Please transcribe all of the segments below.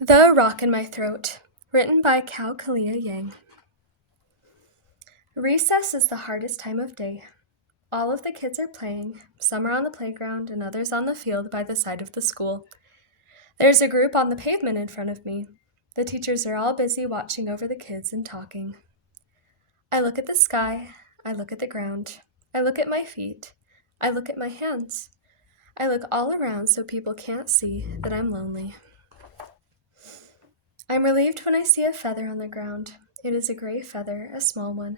The Rock in My Throat, written by Kalia. Recess is the hardest time of day. All of the kids are playing, some are on the playground and others on the field by the side of the school. There's a group on the pavement in front of me. The teachers are all busy watching over the kids and talking. I look at the sky, I look at the ground, I look at my feet, I look at my hands. I look all around so people can't see that I'm lonely. I'm relieved when I see a feather on the ground. It is a gray feather, a small one,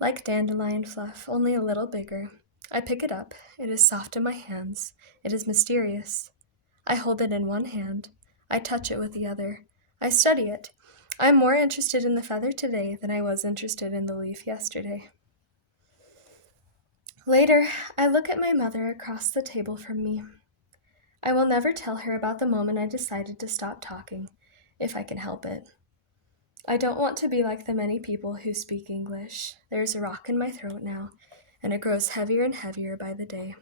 like dandelion fluff, only a little bigger. I pick it up. It is soft in my hands. It is mysterious. I hold it in one hand. I touch it with the other. I study it. I am more interested in the feather today than I was interested in the leaf yesterday. Later, I look at my mother across the table from me. I will never tell her about the moment I decided to stop talking, if I can help it. I don't want to be like the many people who speak English. There's a rock in my throat now, and it grows heavier and heavier by the day.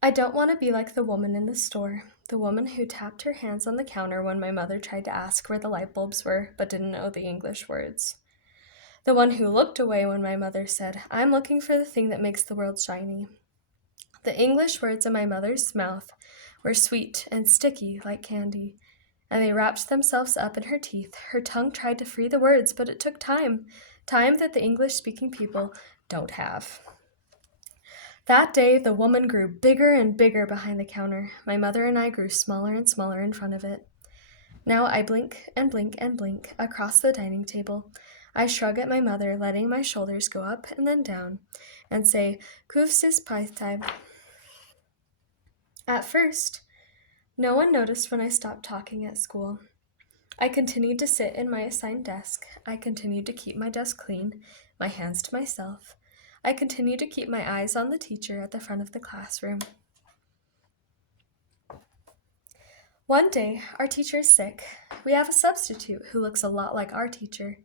I don't want to be like the woman in the store, the woman who tapped her hands on the counter when my mother tried to ask where the light bulbs were but didn't know the English words. The one who looked away when my mother said, "I'm looking for the thing that makes the world shiny." The English words in my mother's mouth were sweet and sticky like candy, and they wrapped themselves up in her teeth. Her tongue tried to free the words, but it took time that the English-speaking people don't have. That day, the woman grew bigger and bigger behind the counter. My mother and I grew smaller and smaller in front of it. Now I blink and blink and blink across the dining table. I shrug at my mother, letting my shoulders go up and then down, and say, "Kufsis paitime." At first, no one noticed when I stopped talking at school. I continued to sit in my assigned desk. I continued to keep my desk clean, my hands to myself. I continued to keep my eyes on the teacher at the front of the classroom. One day, our teacher is sick. We have a substitute who looks a lot like our teacher.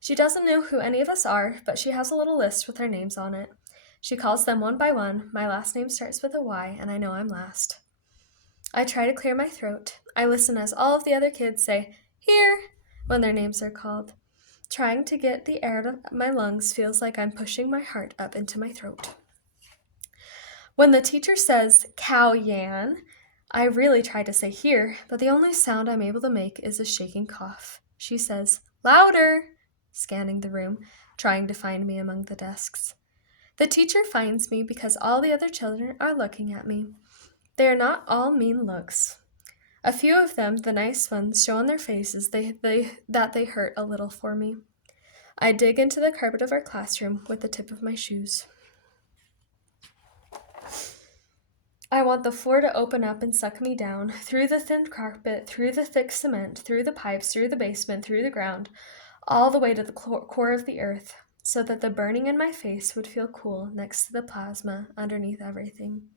She doesn't know who any of us are, but she has a little list with our names on it. She calls them one by one. My last name starts with a Y, and I know I'm last. I try to clear my throat. I listen as all of the other kids say, "Here," when their names are called. Trying to get the air out of my lungs feels like I'm pushing my heart up into my throat. When the teacher says, "Kalia," I really try to say "here," but the only sound I'm able to make is a shaking cough. She says, "Louder," scanning the room, trying to find me among the desks. The teacher finds me because all the other children are looking at me. They are not all mean looks. A few of them, the nice ones, show on their faces that they hurt a little for me. I dig into the carpet of our classroom with the tip of my shoes. I want the floor to open up and suck me down, through the thin carpet, through the thick cement, through the pipes, through the basement, through the ground, all the way to the core of the earth, so that the burning in my face would feel cool next to the plasma underneath everything.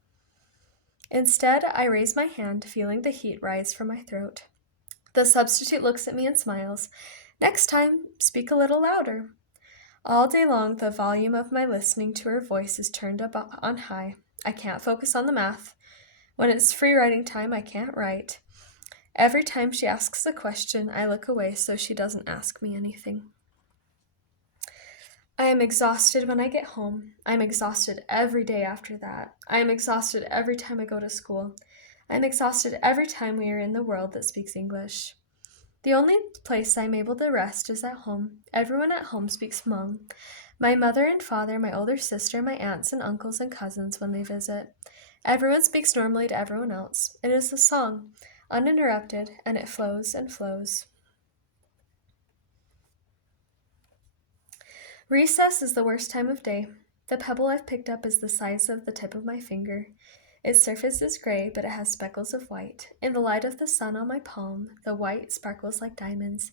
Instead, I raise my hand, feeling the heat rise from my throat. The substitute looks at me and smiles. "Next time, speak a little louder." All day long, the volume of my listening to her voice is turned up on high. I can't focus on the math. When it's free writing time, I can't write. Every time she asks a question, I look away so she doesn't ask me anything. I am exhausted when I get home. I am exhausted every day after that. I am exhausted every time I go to school. I am exhausted every time we are in the world that speaks English. The only place I'm able to rest is at home. Everyone at home speaks Hmong. My mother and father, my older sister, my aunts and uncles and cousins when they visit. Everyone speaks normally to everyone else. It is a song, uninterrupted, and it flows and flows. Recess is the worst time of day. The pebble I've picked up is the size of the tip of my finger. Its surface is gray, but it has speckles of white. In the light of the sun on my palm, the white sparkles like diamonds.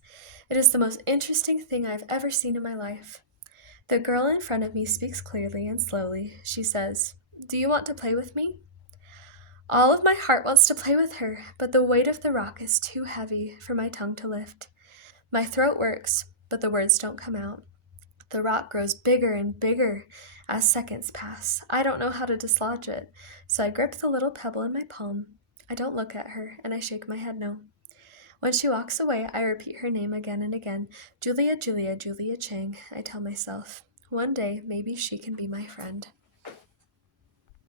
It is the most interesting thing I've ever seen in my life. The girl in front of me speaks clearly and slowly. She says, "Do you want to play with me?" All of my heart wants to play with her, but the weight of the rock is too heavy for my tongue to lift. My throat works, but the words don't come out. The rock grows bigger and bigger as seconds pass. I don't know how to dislodge it, so I grip the little pebble in my palm. I don't look at her, and I shake my head no. When she walks away, I repeat her name again and again. Julia, Julia, Julia Chang, I tell myself. One day, maybe she can be my friend.